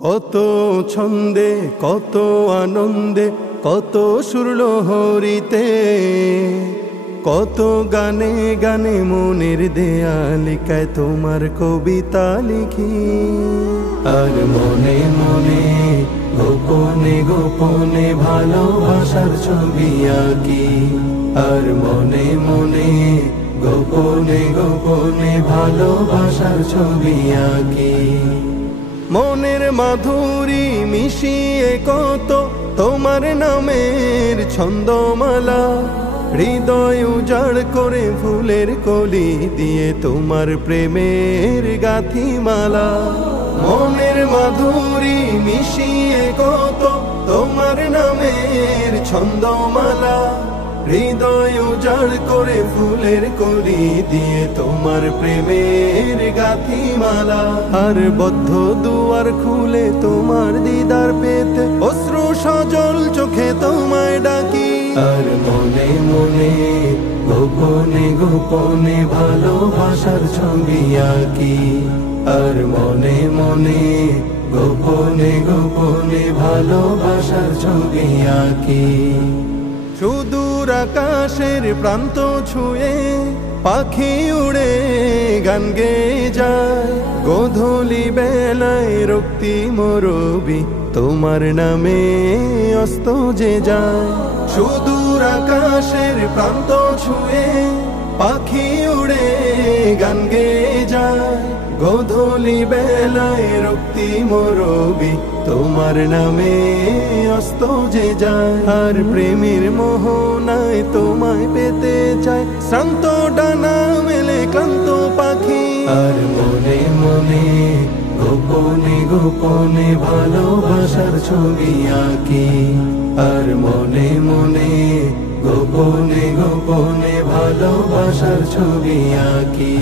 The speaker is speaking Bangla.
কত ছন্দে কত আনন্দে কত সুরলহরীতে কত গানে গানে মনের দেয়ালিকায় তোমার কবিতা লিখি। আর মনে মনে গোপনে গোপনে ভালোবাসার ছবি আঁকি। আর মনে মনে গোপনে গোপনে ভালোবাসার ছবি আঁকি। মনের মাধুরী মিশিয়ে কত তোমার নামের ছন্দমালা, হৃদয় উজাড় করে ফুলের কলি দিয়ে তোমার প্রেমের গাথিমালা। মনের মাধুরী মিশিয়ে কত তোমার নামের ছন্দমালা, হৃদয় উজাড় করে ফুলের কলি দিয়ে তোমার প্রেমের গাথিমালা। আর বদ্ধ দুয়ার খুলে তোমার দিদার পেতে অশ্রু সজল চোখে তোমায় ডাকি। আর মনে মনে গোপনে গোপনে ভালোবাসার ছবি আঁকি। আর মনে মনে গোপনে গোপনে ভালোবাসার ছবি আঁকি। সুদূর আকাশের প্রান্ত ছুঁয়ে পাখি উড়ে গান গেয়ে যায়, গোধূলি বেলায় রক্তিম রবি তোমার নামে অস্ত যে যায়। সুদূর আকাশের প্রান্ত ছুঁয়ে পাখি উড়ে গান গেয়ে যায়, গোধূলি বেলায় রক্তিম রবি তোমার নামে অস্ত যে যায়। আর প্রেমের মোহনায় তোমায় পেতে চায় শ্রান্ত ডানা মেলে ক্লান্ত পাখি। আর মনে মনে গোপনে গোপনে ভালোবাসার ছবি আঁকি। আর মনে মনে গোপনে গোপনে ভালোবাসার ছবি আঁকি।